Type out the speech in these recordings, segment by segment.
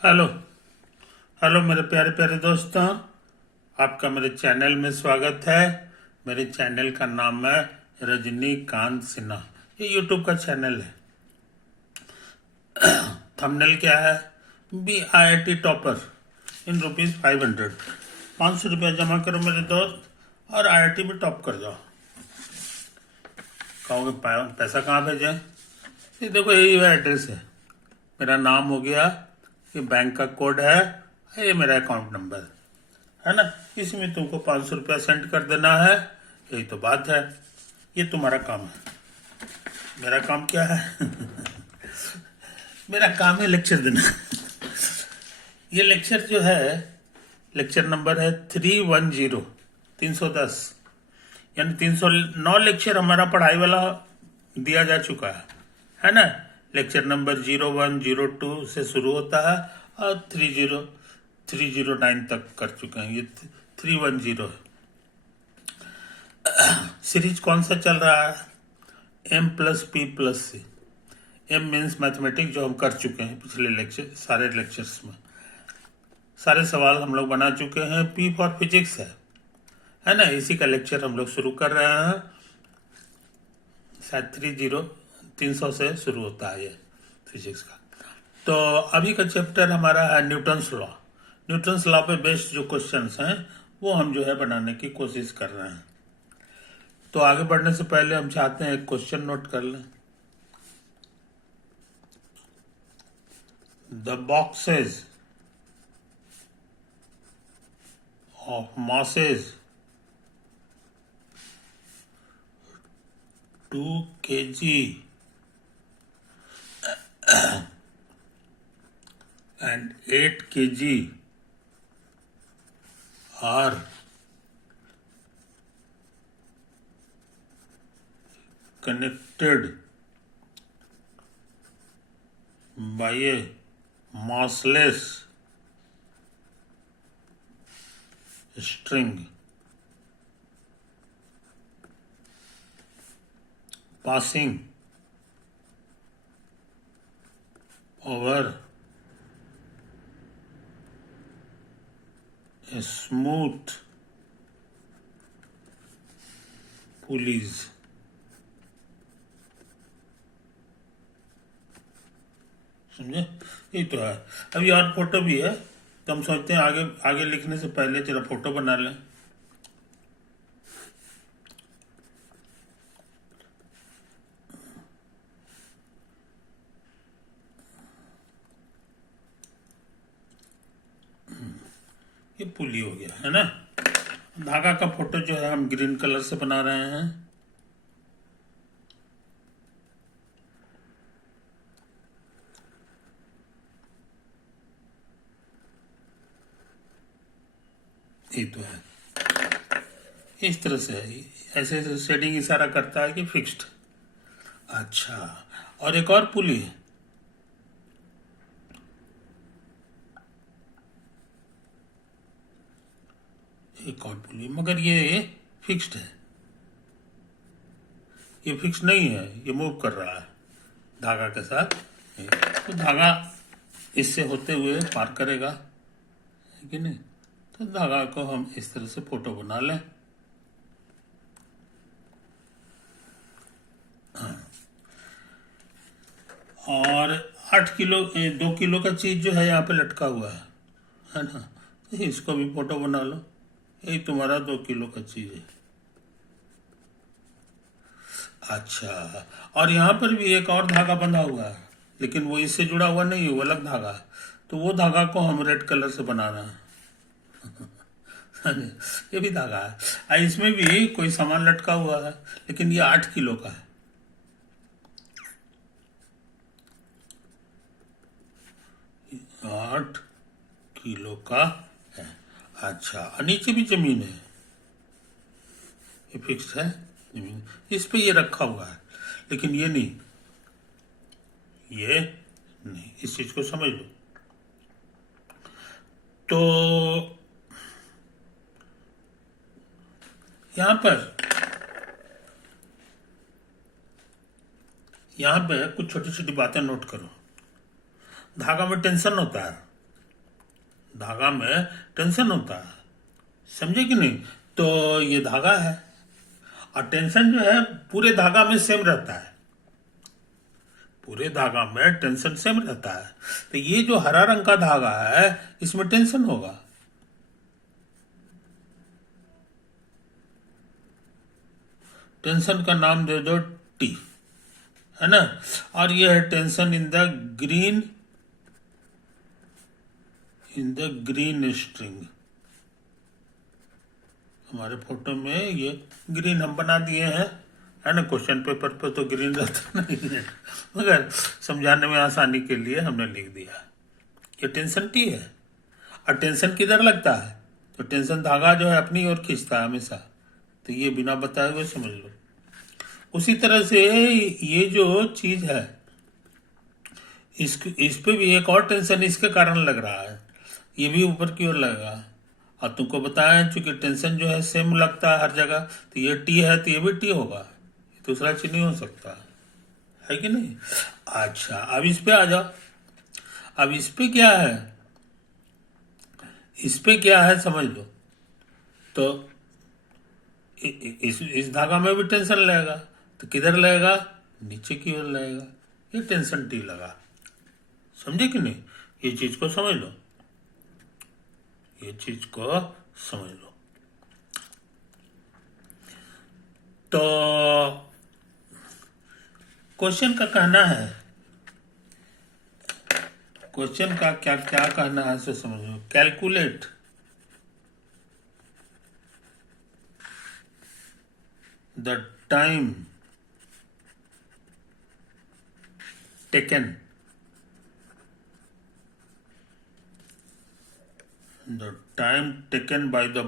Hello. Hello मेरे प्यारे प्यारे दोस्तों, आपका मेरे चैनल में स्वागत है। मेरे चैनल का नाम है रजनीकांत सिन्हा। ये यूट्यूब का चैनल है। थंबनेल क्या है? BIT topper in ₹500। 500 रुपया जमा करो मेरे दोस्त और IIT में टॉप कर जाओ। कहोगे पैसा कहाँ भेजें? ये देखो, यही एड्रेस है। मेरा नाम हो गया, ये बैंक का कोड है, ये मेरा अकाउंट नंबर है ना। इसमें तुमको 500 रुपया सेंड कर देना है। यही तो बात है। ये तुम्हारा काम है। मेरा काम क्या है? मेरा काम है लेक्चर देना। ये लेक्चर जो है, लेक्चर नंबर है 310, 310। यानी 309 लेक्चर हमारा पढ़ाई वाला दिया जा चुका है ना। लेक्चर नंबर 01, 02 से शुरू होता है और 309 तक कर चुके हैं। ये 310 है। सीरीज कौन सा चल रहा है? M+P+C। M मीन्स मैथमेटिक्स, जो हम कर चुके हैं पिछले लेक्चर, सारे लेक्चर्स में सारे सवाल हम लोग बना चुके हैं। P फॉर फिजिक्स है ना। इसी का लेक्चर हम लोग शुरू कर रहे हैं। शायद 300 से शुरू होता है ये फिजिक्स का। तो अभी का चैप्टर हमारा है न्यूटन्स लॉ। न्यूटन्स लॉ पे बेस्ड जो क्वेश्चंस हैं वो हम जो है बनाने की कोशिश कर रहे हैं। तो आगे बढ़ने से पहले हम चाहते हैं एक क्वेश्चन नोट कर लें। The boxes of masses 2 kg and 8 kg are connected by a massless string passing over a smooth pulleys। समझे? यही तो है। अभी और फोटो भी है, तो हम सोचते हैं आगे आगे लिखने से पहले जरा फोटो बना लें। ये पुली हो गया है ना। धागा का फोटो जो है हम ग्रीन कलर से बना रहे हैं। ये तो है, इस तरह से है। ऐसे ऐसे शेडिंग इशारा करता है कि फिक्स्ड। अच्छा, और एक और पुली है। एक और पुली, मगर ये फिक्स्ड है। ये फिक्स नहीं है, ये मूव कर रहा है धागा के साथ। तो धागा इससे होते हुए पार करेगा, है कि नहीं। तो धागा को हम इस तरह से फोटो बना लें। और 8 किलो 2 किलो का चीज जो है यहाँ पे लटका हुआ है ना। तो इसको भी फोटो बना लो। यही तुम्हारा 2 किलो का चीज है। अच्छा, और यहाँ पर भी एक और धागा बंधा हुआ है, लेकिन वो इससे जुड़ा हुआ नहीं है, वो अलग धागा है। तो वो धागा को हम रेड कलर से बना रहे हैं। ये भी धागा है, इसमें भी कोई सामान लटका हुआ है, लेकिन ये 8 किलो का है। 8 किलो का है। अच्छा, और नीचे भी जमीन है, ये फिक्स है जमीन। इस पे ये रखा हुआ है, लेकिन ये नहीं, ये नहीं। इस चीज को समझ लो। तो यहां पे कुछ छोटी छोटी बातें नोट करो। धागा में टेंशन होता है, धागा में टेंशन होता है, समझे कि नहीं? तो ये धागा है, और टेंशन जो है पूरे धागा में सेम रहता है, पूरे धागा में टेंशन सेम रहता है। तो ये जो हरा रंग का धागा है इसमें टेंशन होगा। टेंशन का नाम दे दो टी, है ना? और ये है tension in the green string. हमारे फोटो में ये ग्रीन हम बना दिए हैं, है ना? क्वेश्चन पेपर पे तो ग्रीन रहता नहीं है, मगर समझाने में आसानी के लिए हमने लिख दिया। ये टेंशन टी है। और टेंशन किधर लगता है? तो टेंशन धागा जो है अपनी ओर खींचता है हमेशा, तो ये बिना बताए हुए समझ लो। उसी तरह से ये जो चीज है इस पे भी एक और टेंशन इसके कारण लग रहा है, ये भी ऊपर की ओर लगेगा। और तुमको बताया चूंकि टेंशन जो है सेम लगता है हर जगह, तो ये टी है तो ये भी टी होगा, दूसरा चीज नहीं हो सकता, है कि नहीं? अच्छा, अब इस पे आ जाओ। अब इस पे क्या है, इस पे क्या है समझ लो। तो इस धागा में भी टेंशन लगेगा, तो किधर लगेगा? नीचे की ओर लगेगा। ये टेंशन टी लगा, समझे कि नहीं? ये चीज को समझ लो, ये चीज को समझ लो। तो क्वेश्चन का कहना है, क्वेश्चन का क्या क्या कहना है से समझो। Calculate the time taken by the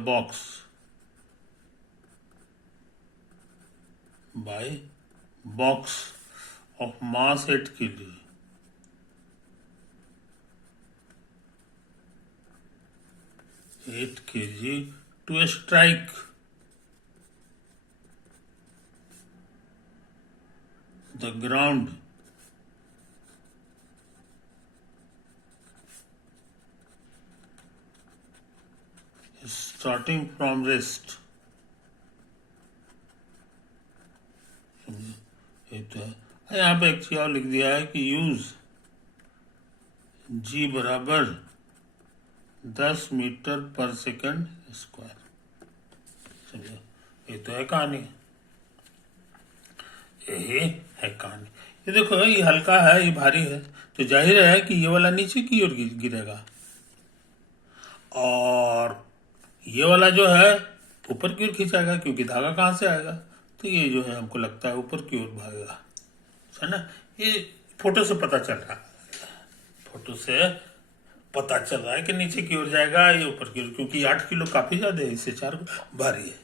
box of mass 8 kg to strike the ground starting from rest। ये तो है। यहाँ पे एक चीज और लिख दिया है कि यूज जी बराबर 10 मीटर पर सेकंड स्क्वायर। समझो, ये तो है कहानी, यही है कहानी। ये देखो, ये हल्का है, ये भारी है, तो जाहिर है कि ये वाला नीचे की ओर गिरेगा, और ये वाला जो है ऊपर की ओर खींचाएगा, क्योंकि धागा कहाँ से आएगा? तो ये जो है हमको लगता है ऊपर की ओर भागेगा, है ना? ये फोटो से पता चल रहा है, फोटो से पता चल रहा है कि नीचे की ओर जाएगा, ये ऊपर की ओर, क्योंकि 8 किलो काफी ज्यादा है, इससे 4 भारी है।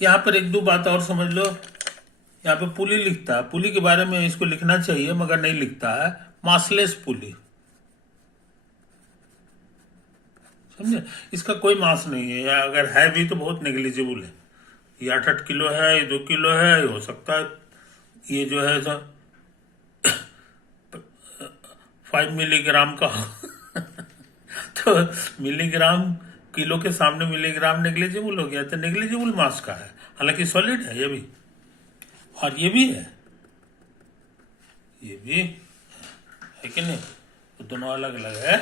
यहाँ पर एक दो बात और समझ लो। यहाँ पे पुली लिखता है, पुली के बारे में इसको लिखना चाहिए मगर नहीं लिखता है, मासलेस पुली, समझे? इसका कोई मास नहीं है, या अगर है भी तो बहुत नेग्लिजिबल है। ये 8 किलो है, ये 2 किलो है, ये हो सकता है ये जो है 5 मिलीग्राम का तो मिलीग्राम किलो के सामने मिलीग्राम नेग्लिजिबल हो गया, तो नेग्लिजिबल मास का है, हालांकि सॉलिड है ये भी, और ये भी है, ये भी है कि नहीं? तो दोनों अलग अलग है।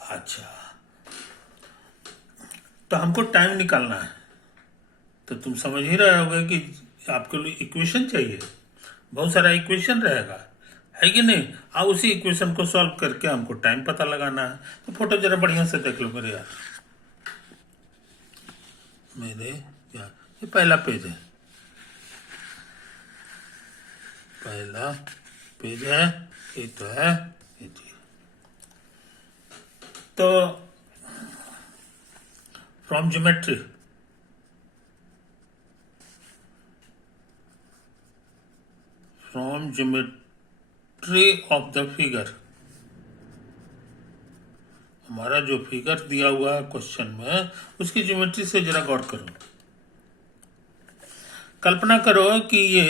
अच्छा, तो हमको टाइम निकालना है, तो तुम समझ ही रहे होगे कि आपके लिए इक्वेशन चाहिए, बहुत सारा इक्वेशन रहेगा, है कि नहीं? अब उसी इक्वेशन को सॉल्व करके हमको टाइम पता लगाना है। तो फोटो जरा बढ़िया से देख लो मेरे यार, मेरे यार, ये पहला पेज है, पहला पेज है, ये तो है ये जी। तो from geometry of the figure, हमारा जो फिगर दिया हुआ है क्वेश्चन में, उसकी ज्योमेट्री से जरा गौर करो। कल्पना करो कि ये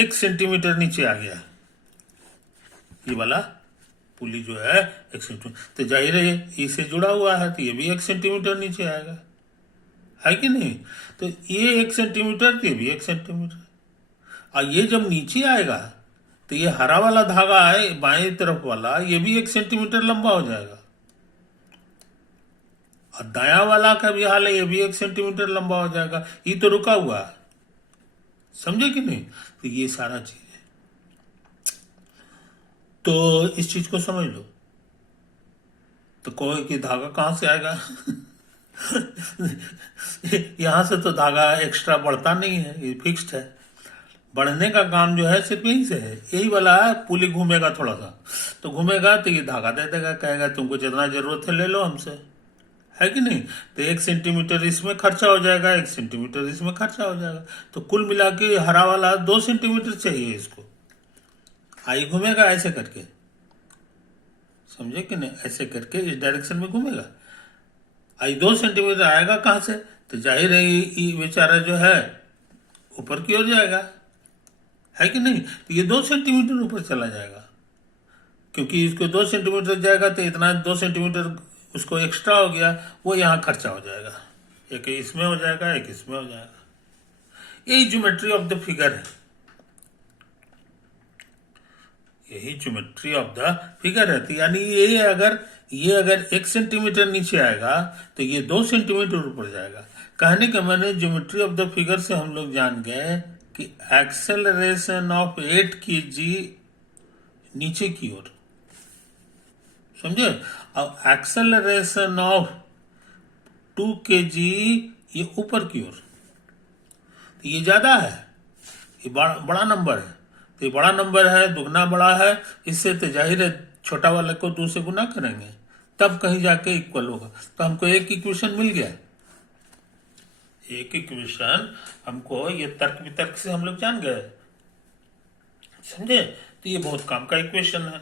1 सेंटीमीटर नीचे आ गया, ये वाला पुली जो है 1 सेंटीमीटर, तो जाहिर है इसे जुड़ा हुआ है तो ये भी 1 सेंटीमीटर नीचे आएगा, है कि नहीं? तो ये 1 सेंटीमीटर, तो ये भी 1 सेंटीमीटर। और ये जब नीचे आएगा तो ये हरा वाला धागा है बाएं तरफ वाला, ये भी 1 सेंटीमीटर लंबा हो जाएगा। और दाया वाला का भी हाल है, ये भी 1 सेंटीमीटर लंबा हो जाएगा। ये तो रुका हुआ है, समझे कि नहीं? तो ये सारा चीज है, तो इस चीज को समझ लो। तो कोई कि धागा कहां से आएगा? यहां से तो धागा एक्स्ट्रा बढ़ता नहीं है, ये फिक्स्ड है। बढ़ने का काम जो है सिर्फ यहीं से है, यही वाला है। पुली घूमेगा थोड़ा सा, तो घूमेगा तो ये धागा दे देगा, कहेगा तुमको जितना जरूरत है ले लो हमसे, है कि नहीं? तो 1 सेंटीमीटर इसमें खर्चा हो जाएगा, 1 सेंटीमीटर इसमें खर्चा हो जाएगा, तो कुल मिला के हरा वाला 2 सेंटीमीटर चाहिए इसको। आई घूमेगा ऐसे करके, समझे कि नहीं? ऐसे करके इस डायरेक्शन में घूमेगा। आई 2 सेंटीमीटर आएगा कहां से? तो जाहिर है ये बेचारा जो है ऊपर की ओर जाएगा, है कि नहीं? तो ये 2 सेंटीमीटर ऊपर चला जाएगा, क्योंकि इसको 2 सेंटीमीटर जाएगा तो इतना 2 सेंटीमीटर उसको एक्स्ट्रा हो गया, वो यहाँ खर्चा हो जाएगा। एक इसमें हो जाएगा, एक इसमें हो जाएगा। यही ज्योमेट्री ऑफ द फिगर है, यही ज्योमेट्री ऑफ द फिगर है। तो यानी ये अगर 1 सेंटीमीटर नीचे आएगा तो ये 2 सेंटीमीटर ऊपर जाएगा। कहने का मैंने ज्योमेट्री ऑफ द फिगर से हम लोग जान गए कि एक्सेलरेशन ऑफ 8 kg नीचे की ओर, समझे? अब एक्सेलरेशन ऑफ 2 kg ये ऊपर की ओर, तो ये ज्यादा है, ये बड़ा नंबर है। तो ये बड़ा नंबर है, दुगना बड़ा है, इससे तो जाहिर है छोटा वाले को 2 से गुना करेंगे तब कहीं जाके इक्वल होगा। तो हमको एक इक्वेशन मिल गया, एक इक्वेशन हमको, ये तर्क वितर्क से हम लोग जान गए, समझे? तो ये बहुत काम का इक्वेशन है,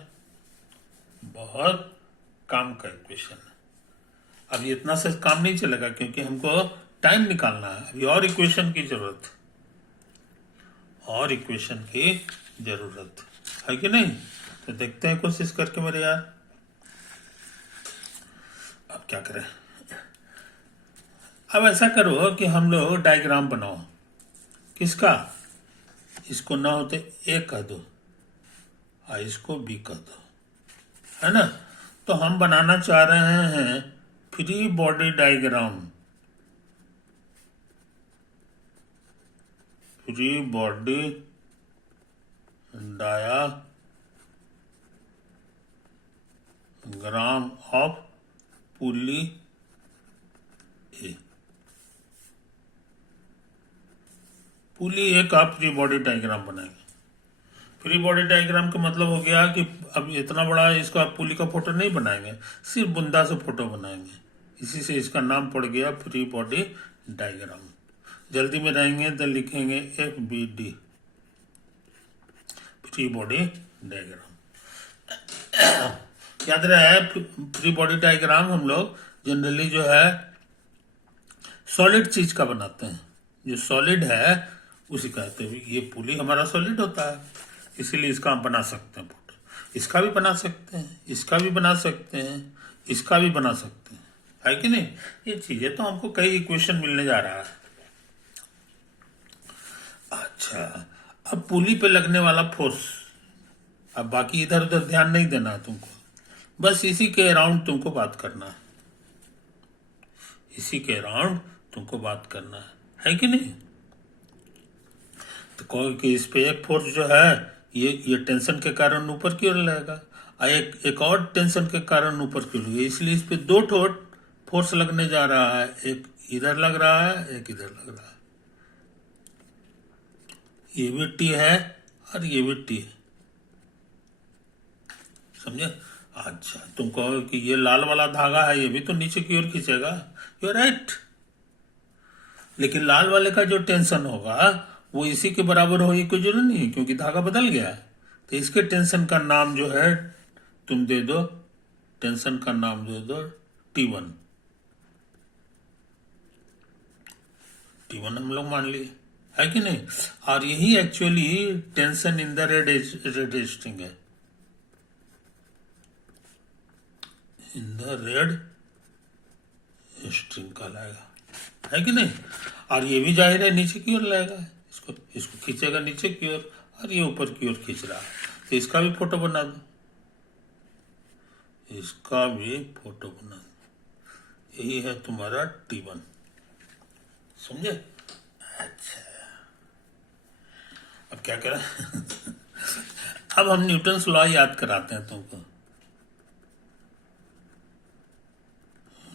बहुत काम का इक्वेशन है। अब ये इतना से काम नहीं चलेगा, क्योंकि हमको टाइम निकालना है। अभी और इक्वेशन की जरूरत, और इक्वेशन की जरूरत है कि नहीं? तो देखते हैं कोशिश करके मेरे यार। अब क्या करें? अब ऐसा करो कि हम लोग डायग्राम बनाओ। किसका? इसको ना होते ए कह दो और इसको बी कह दो, है ना? तो हम बनाना चाह रहे हैं free body diagram, free body diagram of pulley A. Pulley A का फ्री बॉडी डायग्राम बनाएंगे। फ्री बॉडी डायग्राम का मतलब हो गया कि अब इतना बड़ा इसका पुली का फोटो नहीं बनाएंगे, सिर्फ बुंदा से फोटो बनाएंगे। इसी से इसका नाम पड़ गया फ्री बॉडी डायग्राम। जल्दी में रहेंगे तो लिखेंगे FBD, फ्री बॉडी डायग्राम। याद रहे फ्री बॉडी डायग्राम हम लोग जनरली जो है सॉलिड चीज का बनाते हैं, जो सॉलिड है उसी का। तो ये पुली हमारा सॉलिड होता है, इसीलिए इसका हम बना सकते हैं फोटो। इसका भी बना सकते हैं, इसका भी बना सकते हैं, इसका भी बना सकते हैं, है कि नहीं? ये चीजें तो हमको कई इक्वेशन मिलने जा रहा है। अच्छा, अब पुली पे लगने वाला फोर्स, अब बाकी इधर उधर ध्यान नहीं देना है तुमको, बस इसी के अराउंड तुमको बात करना है, इसी के अराउंड तुमको बात करना है कि नहीं? तो कहो कि इस पे एक फोर्स जो है ये टेंशन के कारण ऊपर की ओर लगेगा, और एक और टेंशन के कारण ऊपर की ओर, इसलिए इस पे 2 फोर्स लगने जा रहा है, एक इधर लग रहा है, एक इधर लग रहा है। ये भी टी है और ये भी टी है, समझे? अच्छा, तुम कहो कि ये लाल वाला धागा है, ये भी तो नीचे की ओर खींचेगा, यू राइट। लेकिन लाल वाले का जो टेंशन होगा वो इसी के बराबर हो, ये कोई जरूरी नहीं है, क्योंकि धागा बदल गया है। तो इसके टेंशन का नाम जो है तुम दे दो, टेंशन का नाम दे दो T1। T1 हम लोग मान लिए, है कि नहीं? और यही actually tension in the red string है, इन द रेड स्ट्रिंग कहलाएगा, है कि नहीं। और ये भी जाहिर है नीचे की ओर लाएगा, इसको खींचेगा नीचे की ओर और ये ऊपर की ओर खींच रहा है, तो इसका भी फोटो बना दो, इसका भी फोटो बना दो। यही है तुम्हारा T1, समझे। अच्छा, अब क्या करें अब हम न्यूटन्स लॉ याद कराते हैं तुमको।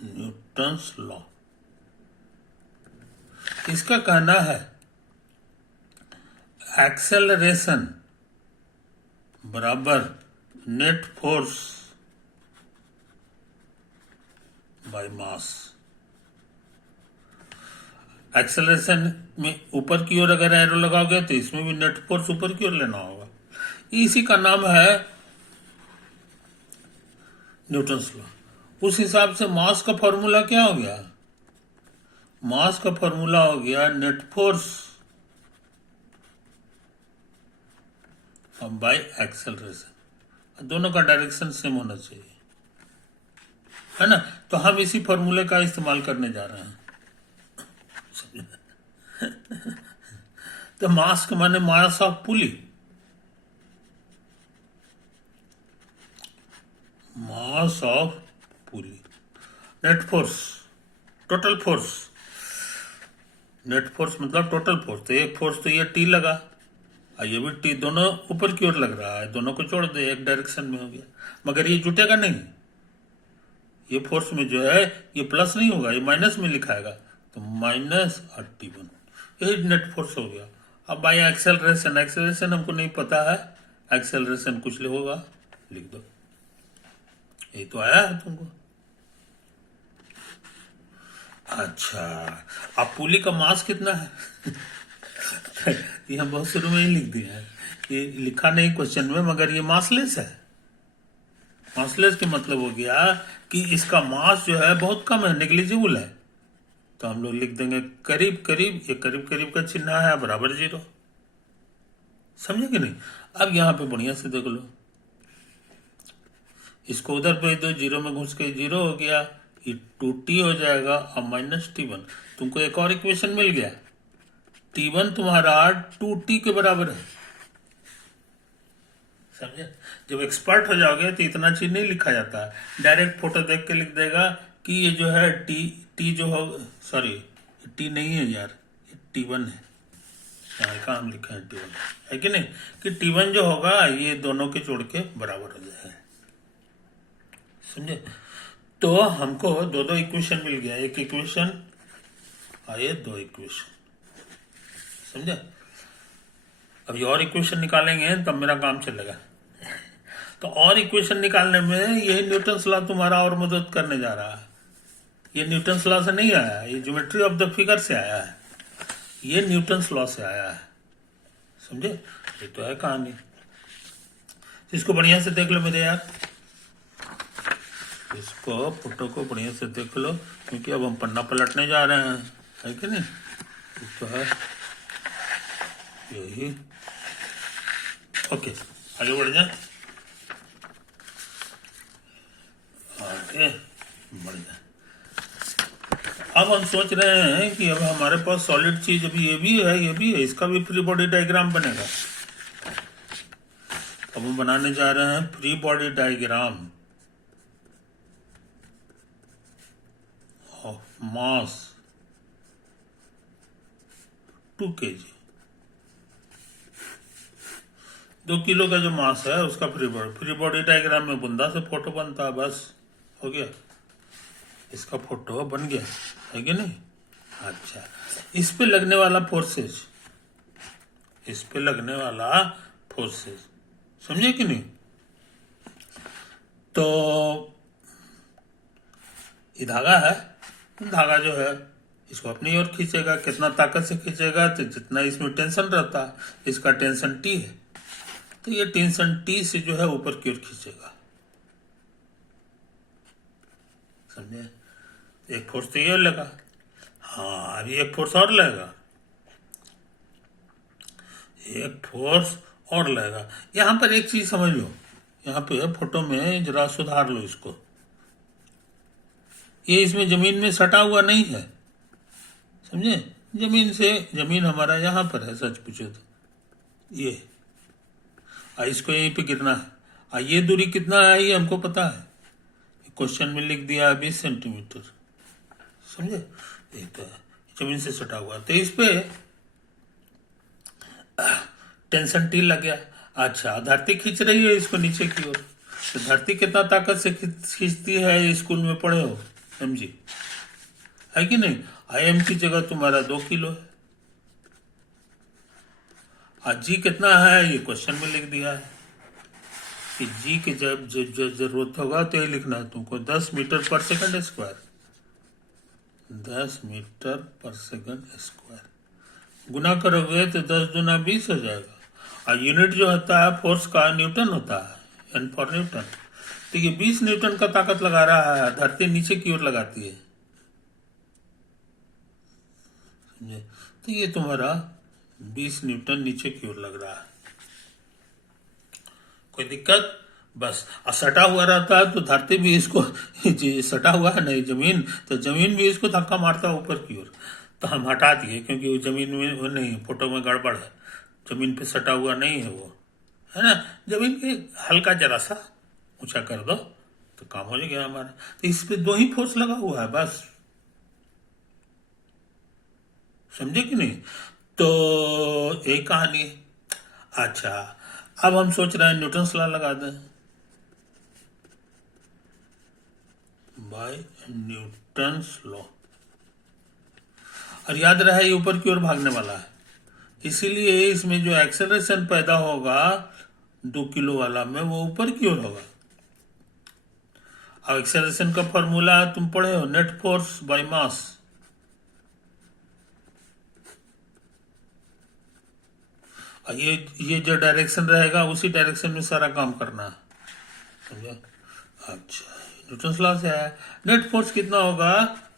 न्यूटन्स लॉ, इसका कहना है एक्सेलरेशन बराबर net force by mass. Acceleration में ऊपर की ओर अगर एरो लगाओगे तो इसमें भी नेट फोर्स ऊपर की ओर लेना होगा, इसी का नाम है न्यूटन्स लॉ। उस हिसाब से मास का फॉर्मूला क्या हो गया, मास का फॉर्मूला हो गया नेट फोर्स बाय एक्सेलरेशन, दोनों का डायरेक्शन सेम होना चाहिए, है ना। तो हम इसी फॉर्मूले का इस्तेमाल करने जा रहे हैं तो मास के माने mass of pulley, mass of pulley, net force total force, net force मतलब टोटल फोर्स। तो एक फोर्स तो ये T लगा और ये भी T, दोनों ऊपर की ओर लग रहा है, दोनों को जोड़ दे एक डायरेक्शन में हो गया, मगर ये जुटेगा नहीं, ये फोर्स में जो है ये प्लस नहीं होगा, ये माइनस में लिखाएगा, तो माइनस और T1, यही नेट फोर्स हो गया। अब बाय एक्सेलरेशन, एक्सेलरेशन हमको नहीं पता है, एक्सेलरेशन कुछ होगा लिख दो, यही तो आया है तुमको। अच्छा, अब पुली का मास कितना है ये हम बहुत शुरू में ही लिख दिया है, ये लिखा नहीं क्वेश्चन में, मगर ये मासलेस है। मासलेस के मतलब हो गया कि इसका मास जो है बहुत कम है, नेग्लिजिबल है, तो हम लोग लिख देंगे करीब करीब, ये करीब करीब का चिन्ह है बराबर 0, समझे कि नहीं। अब यहां पे बढ़िया से देख लो, इसको उधर भेज दो, 0 में घुस के 0 हो गया, ये 2T हो जाएगा और माइनस T1, तुमको एक और इक्वेशन मिल गया, T1 तुम्हारा 2T के बराबर है, समझे। जब एक्सपर्ट हो जाओगे तो इतना चीज नहीं लिखा जाता है, डायरेक्ट फोटो देख के लिख देगा कि ये जो है टी जो हो, सॉरी T नहीं है यार, ये T1 है, का हम लिखा है T1, है कि नहीं, कि T1 जो होगा ये दोनों के जोड़ के बराबर हो जाएगा, समझे। तो हमको दो इक्वेशन मिल गया, एक इक्वेशन और ये 2 इक्वेशन, समझे। अब ये और इक्वेशन निकालेंगे तब मेरा काम चलेगा तो और इक्वेशन निकालने में यही न्यूटन्स लॉ तुम्हारा और मदद करने जा रहा है। ये न्यूटन्स लॉ से नहीं आया, ये ज्योमेट्री ऑफ द फिगर से आया है, ये न्यूटन्स लॉ से आया है, समझे। ये तो है कहानी, इसको बढ़िया से देख लो मेरे यार, इसको फोटो को बढ़िया से देख लो, क्योंकि अब हम पन्ना पलटने जा रहे हैं, है कि नहीं। तो है यही, ओके आगे बढ़ जाए, आगे बढ़ जाए। अब हम सोच रहे हैं कि अब हमारे पास सॉलिड चीज अभी ये भी है, ये भी है, इसका भी फ्री बॉडी डायग्राम बनेगा। अब हम बनाने जा रहे हैं free body diagram of mass 2 kg, 2 kilo का जो मास है उसका फ्री बॉडी डायग्राम में बुंदा से फोटो बनता है, बस हो गया, इसका फोटो बन गया, है कि नहीं। अच्छा, इस पे लगने वाला फोर्सेज, इस पे लगने वाला फोर्सेज, समझे कि नहीं। तो ये धागा है, धागा जो है इसको अपनी ओर खींचेगा, कितना ताकत से खींचेगा, तो जितना इसमें टेंशन रहता है, इसका टेंशन T है, तो ये टेंशन T से जो है ऊपर की ओर खींचेगा, समझे। एक फोर्स तो ये लगा, हाँ अभी एक फोर्स और लगेगा, एक फोर्स और लगेगा। यहां पर एक चीज समझ लो, यहाँ पे फोटो में जरा सुधार लो इसको, ये इसमें जमीन में सटा हुआ नहीं है, समझे। जमीन हमारा यहाँ पर है, सच पूछो तो ये, इसको यहीं पे गिरना है। ये दूरी कितना है ये हमको पता है, क्वेश्चन में लिख दिया 20 सेंटीमीटर, समझे। ये तो जमीन से सटा हुआ, तो इस पे टेंशन टी लग गया। अच्छा, धरती खींच रही है इसको नीचे की ओर, तो धरती कितना ताकत से खींचती है, स्कूल में पढ़े हो, समझी है कि नहीं। आईएम की जगह तुम्हारा 2 किलो है, और जी कितना है ये क्वेश्चन में लिख दिया है कि जी की जब जरूरत होगा तो ये लिखना है तुमको 10 मीटर पर सेकंड स्क्वायर, 10 मीटर पर सेकंड स्क्वायर। गुना करोगे तो 10 दूना 20 हो जाएगा, और यूनिट जो होता है फोर्स का न्यूटन होता है, एन फॉर न्यूटन। तो ये 20 न्यूटन का ताकत लगा रहा है, धरती नीचे की ओर लगाती है, समझे। तो ये तुम्हारा 20 न्यूटन नीचे की ओर लग रहा है, कोई दिक्कत। बस सटा हुआ रहता है तो धरती भी इसको सटा हुआ है नहीं जमीन, तो जमीन भी इसको धक्का मारता है ऊपर की ओर, तो हम हटा दिए क्योंकि वो जमीन में वो नहीं, फोटो में गड़बड़ है, जमीन पे सटा हुआ नहीं है वो, है ना। जमीन के हल्का जरा सा ऊंचा कर दो तो काम हो जाएगा हमारा। तो इस पे 2 ही फोर्स लगा हुआ है बस, समझे कि नहीं। तो एक कहानी है। अच्छा, अब हम सोच रहे हैं न्यूटन लॉ लगा दें, बाय न्यूटन लॉ। और याद रहे ये ऊपर की ओर भागने वाला है, इसीलिए इसमें जो एक्सेलरेशन पैदा होगा 2 किलो वाला में, वो ऊपर की ओर होगा। अब एक्सेलरेशन का फॉर्मूला तुम पढ़े हो, नेट फोर्स बाय मास। ये जो डायरेक्शन रहेगा उसी डायरेक्शन में सारा काम करना है, समझे। अच्छा, न्यूटन लॉ से आया नेट फोर्स कितना होगा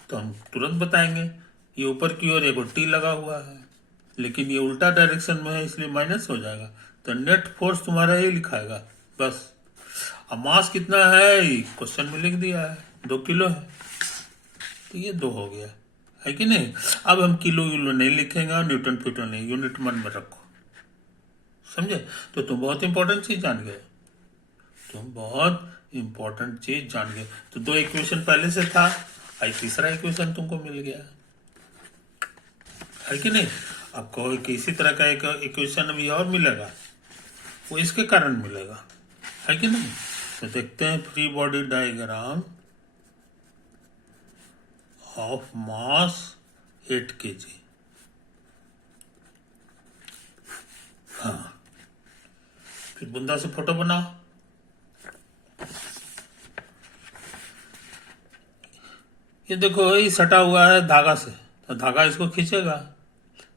तो हम तुरंत बताएंगे। ये ऊपर की ओर एक टी लगा हुआ है, लेकिन ये उल्टा डायरेक्शन में है इसलिए माइनस हो जाएगा, तो नेट फोर्स तुम्हारा ये लिखाएगा बस। अब मास कितना है क्वेश्चन में लिख दिया है, 2 किलो है, तो ये 2 हो गया, है कि नहीं। अब हम किलो नहीं लिखेंगे और न्यूटन फ्यूटन नहीं, यूनिट मन में रखो, समझे। तो तुम बहुत इंपॉर्टेंट चीज जान गए, तुम बहुत इंपॉर्टेंट चीज जान गए। तो 2 इक्वेशन पहले से था, आई तीसरा इक्वेशन तुमको मिल गया, है कि नहीं। अब कोई किसी तरह का एक इक्वेशन अभी और मिलेगा, वो इसके कारण मिलेगा, है कि नहीं। तो देखते हैं free body diagram of mass 8 kg। हाँ, फिर बुंदा से फोटो बनाओ। ये देखो ये सटा हुआ है धागा से, तो धागा इसको खींचेगा,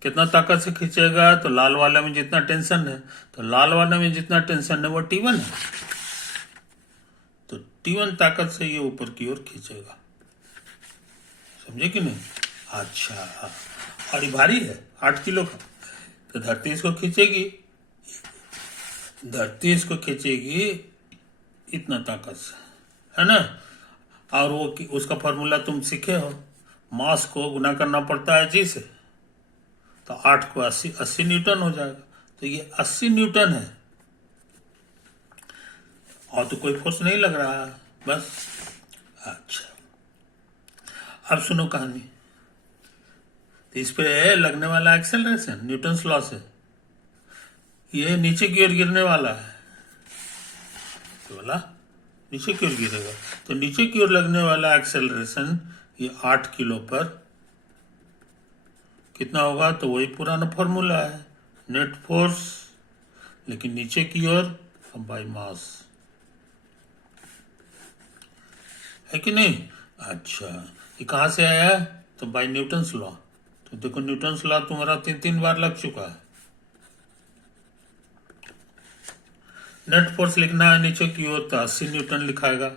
कितना ताकत से खींचेगा, तो लाल वाले में जितना टेंशन है, तो लाल वाले में जितना टेंशन है वो T1 है, तो T1 ताकत से ये ऊपर की ओर खींचेगा, समझे कि नहीं। अच्छा, और ये भारी है 8 किलो का, तो धरती इसको खींचेगी इतना ताकत से, है ना। और वो उसका फॉर्मूला तुम सीखे हो, मास को गुना करना पड़ता है जी से, तो 8 को 80 न्यूटन हो जाएगा, तो ये 80 न्यूटन है, और तो कोई फोर्स नहीं लग रहा है बस। अच्छा, अब सुनो कहानी। तो इस पे लगने वाला एक्सेलरेशन न्यूटन लॉ से, ये नीचे की ओर गिरने वाला है, तो वाला नीचे की ओर गिरेगा, तो नीचे की ओर लगने वाला एक्सेलरेशन ये 8 किलो पर कितना होगा, तो वही पुराना फॉर्मूला है, नेट फोर्स लेकिन नीचे की ओर बाय मास, है कि नहीं। अच्छा, ये कहाँ से आया, तो बाय न्यूटन लॉ। तो देखो न्यूटन लॉ तुम्हारा 3 बार लग चुका है। नेट फोर्स लिखना है नीचे की ओर, तो 80 न्यूटन लिखाएगा,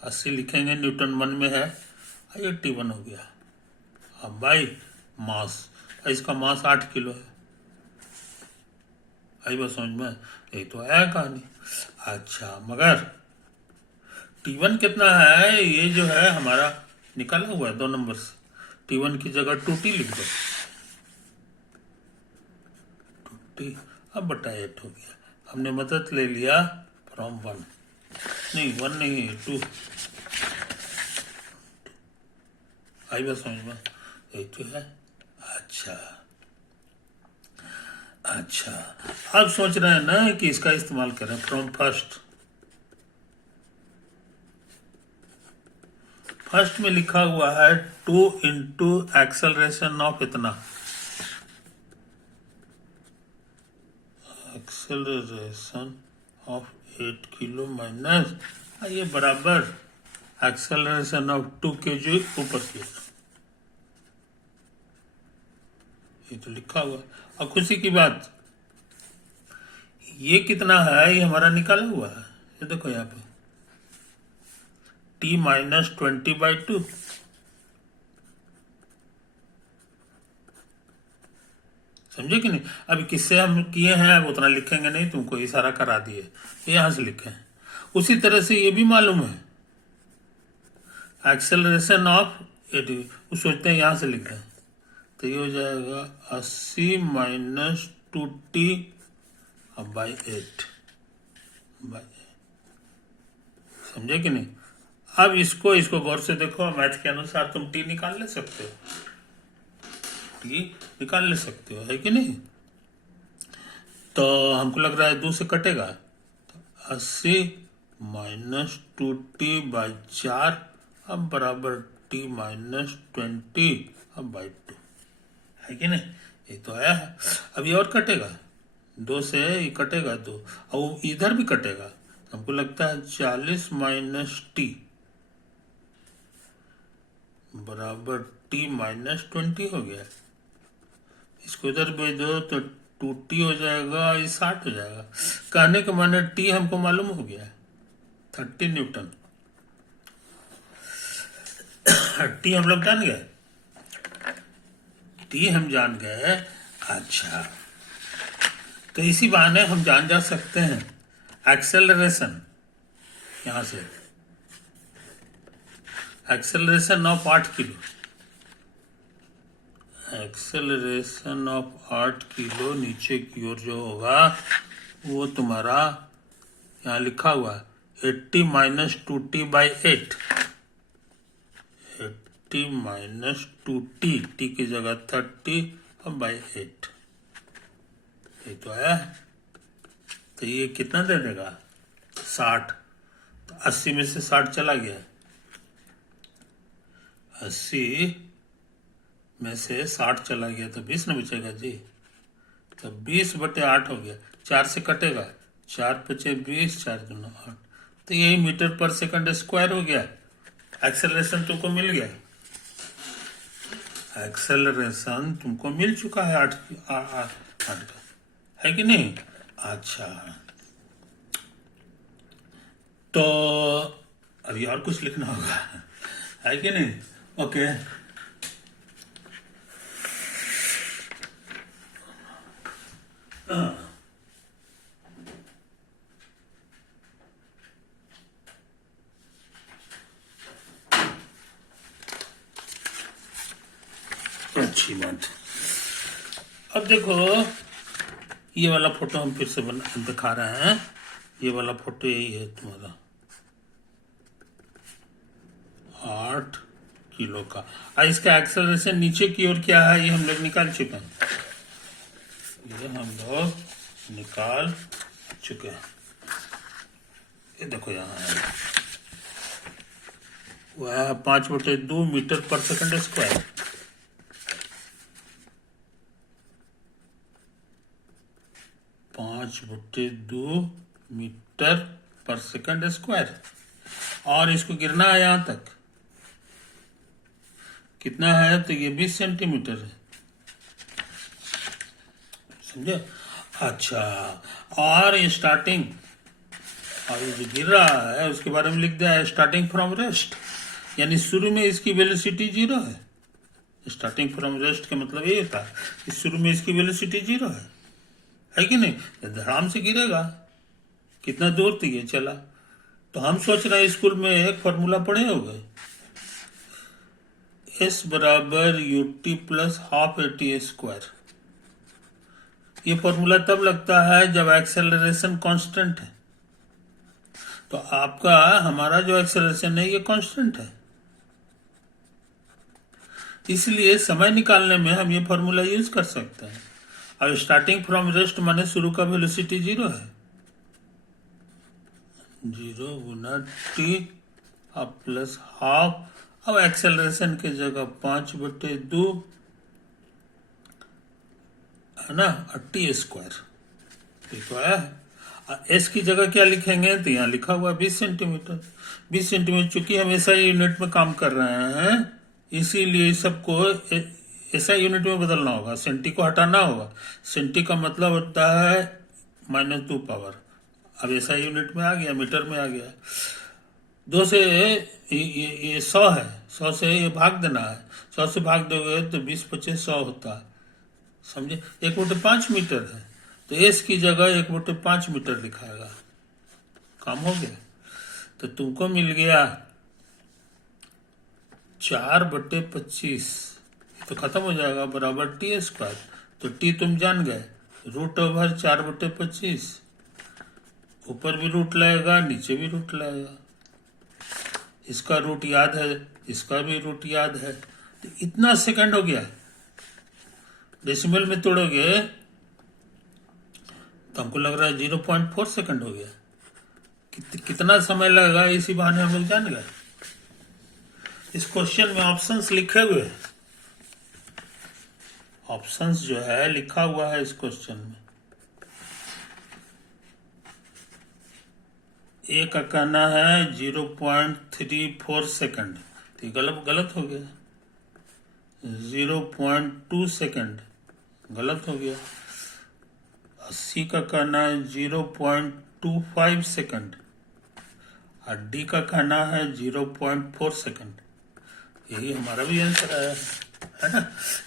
80 लिखेंगे, न्यूटन मन में है, ये T1 हो गया। अब बाई मास, इसका मास 8 किलो है, आई बात समझ में, यही तो है कहानी। अच्छा, मगर T1 कितना है, ये जो है हमारा निकाला हुआ है 2 नंबर से। T1 की जगह 2T लिख दो, 2T अब बटा 8 हो गया। हमने मदद ले लिया फ्रॉम 1, नहीं 1 नहीं 2, आई बात समझ में, 8 तो है। अच्छा अच्छा, अब सोच रहे हैं ना कि इसका इस्तेमाल करें फ्रॉम फर्स्ट में लिखा हुआ है 2 इंटू एक्सेलरेशन ऑफ इतना, एक्सेलरेशन ऑफ 8 किलो माइनस ये बराबर एक्सेलरेशन ऑफ 2 kg ऊपर की, ये तो लिखा हुआ। और खुशी की बात, ये कितना है ये हमारा निकाला हुआ है, ये देखो यहाँ पे T माइनस 20/2, समझे कि नहीं। अभी किससे हम किए हैं अब उतना लिखेंगे नहीं, तुमको इशारा करा दिए, ये यहां से लिखे हैं। उसी तरह से ये भी मालूम है एक्सेलरेशन ऑफ 80, वो सोचते हैं यहां से लिखें, तो ये हो जाएगा 80 माइनस 2T बाई 8, समझे कि नहीं। अब इसको गौर से देखो, मैथ के अनुसार तुम T निकाल ले सकते हो, T निकाल ले सकते हो, है कि नहीं। तो हमको लग रहा है 2 से कटेगा, तो 80 माइनस 2T बाई 4 अब बराबर T माइनस 20 अब बाई 2, है कि नहीं। ये तो आया है। अब ये और कटेगा, 2 से ये कटेगा 2, और इधर भी कटेगा, हमको लगता है 40 माइनस T बराबर T माइनस 20 हो गया। इसको इधर भेज दो तो 2T हो जाएगा, ये 60 हो जाएगा। कहने का माने T हमको मालूम हो गया 30 न्यूटन, T हम लोग जान गए, T हम जान गए। अच्छा, तो इसी बहाने हम जान जा सकते हैं एक्सेलरेशन, यहां से acceleration of 8 kilo, acceleration of 8 kilo नीचे की ओर जो होगा वो तुम्हारा यहाँ लिखा हुआ 80 minus 2T by 8, 80 minus 2T, T की जगह 30 और बाई 8, ये तो है। तो ये कितना दे देगा 60, तो 80 में से 60 चला गया, 80 में से 60 चला गया तो 20 न बचेगा जी, तो 20/8 हो गया, 4 से कटेगा, 4 बचे 20, 4 दूना 8, तो यही मीटर पर सेकंड स्क्वायर हो गया। एक्सेलरेशन तुमको मिल गया, एक्सेलरेशन तुमको मिल चुका है 8 का, है कि नहीं। अच्छा, तो अभी और कुछ लिखना होगा, है कि नहीं। ओके, अच्छी बात। अब देखो ये वाला फोटो हम फिर से दिखा रहे हैं, ये वाला फोटो यही है तुम्हारा 8 किलो का। इसका एक्सेलरेशन नीचे की ओर क्या है ये हम लोग निकाल चुके हैं, ये हम लोग निकाल चुके हैं। ये देखो यहाँ है वह 5/2 मीटर पर सेकंड स्क्वायर, 5/2 मीटर पर सेकंड स्क्वायर, और इसको गिरना है यहां तक, कितना है तो ये 20 सेंटीमीटर है, समझे। अच्छा, और ये स्टार्टिंग, और ये जो गिर रहा है उसके बारे में लिख दिया है स्टार्टिंग फ्रॉम रेस्ट, यानी शुरू में इसकी वेलोसिटी 0 है। स्टार्टिंग फ्रॉम रेस्ट का मतलब ये होता है कि शुरू में इसकी वेलोसिटी 0 है कि नहीं। धड़ाम से गिरेगा, कितना दूर तक ये चला। तो हम सोच रहे हैं स्कूल में एक फॉर्मूला पढ़े हो गए, एस बराबर UT plus half eighty square. ये फॉर्मूला तब लगता है जब एक्सेलरेशन कांस्टेंट है। तो आपका हमारा जो एक्सेलरेशन है ये कांस्टेंट है, इसलिए समय निकालने में हम ये फॉर्मूला यूज कर सकते हैं। अब स्टार्टिंग फ्रॉम रेस्ट माने शुरू का वेलोसिटी 0 है, 0 गुना टी अब प्लस हाफ। अब एक्सेलरेशन के जगह 5/2 है ना, टी स्क्वायर। ठीक है। एस की जगह क्या लिखेंगे, तो यहाँ लिखा हुआ 20 सेंटीमीटर। 20 सेंटीमीटर, चूंकि हम एसआई यूनिट में काम कर रहे हैं इसीलिए सबको एसआई यूनिट में बदलना होगा, सेंटी को हटाना होगा। सेंटी का मतलब होता है -2 पावर। अब एसआई यूनिट में आ गया, मीटर में आ गया। 2 से ये 100 है, 100 से ये भाग देना है। 100 से भाग दोगे तो 20 25 100 होता है, समझे। 1/5 मीटर है तो एस की जगह 1/5 मीटर लिखाएगा, काम हो गया। तो तुमको मिल गया 4/25, तो खत्म हो जाएगा, बराबर टी स्क्वायर। तो टी तुम जान गए, √4/25। ऊपर भी रूट लगेगा, नीचे भी रूट लगेगा। इसका रूट याद है, इसका भी रूट याद है, तो इतना सेकंड हो गया। डेसिमल में तोड़ोगे तो हमको लग रहा है 0.4 सेकंड हो गया। कितना समय लगेगा इसी बहाने हम लोग जान गए। इस क्वेश्चन में ऑप्शंस लिखे हुए हैं, ऑप्शंस जो है लिखा हुआ है इस क्वेश्चन में। ए का कहना है 0.34 सेकंड, तो गलत हो गया। 0.2 सेकंड गलत हो गया। 80 का कहना है 0.25 सेकंड और डी का कहना है 0.4 सेकंड। यही हमारा भी आंसर है ना।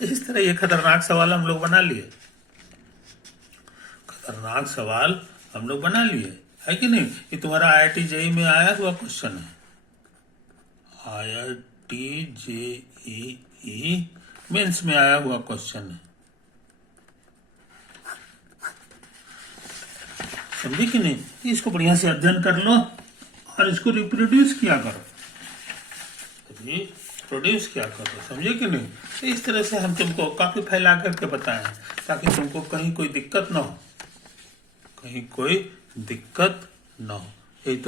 इस तरह ये खतरनाक सवाल हम लोग बना लिए, खतरनाक सवाल हम लोग बना लिए, है कि नहीं। ये तुम्हारा IIT JEE में आया हुआ क्वेश्चन है, IIT JEE मेंस में आया हुआ क्वेश्चन है, समझे कि नहीं। इसको बढ़िया से अध्ययन कर लो और इसको रिप्रोड्यूस किया करो, प्रोड्यूस किया करो, समझे कि नहीं। तो इस तरह से हम तुमको काफी फैला करके बताएं ताकि तुमको कहीं कोई दिक्कत ना हो, कहीं कोई दिक्कत ना हो।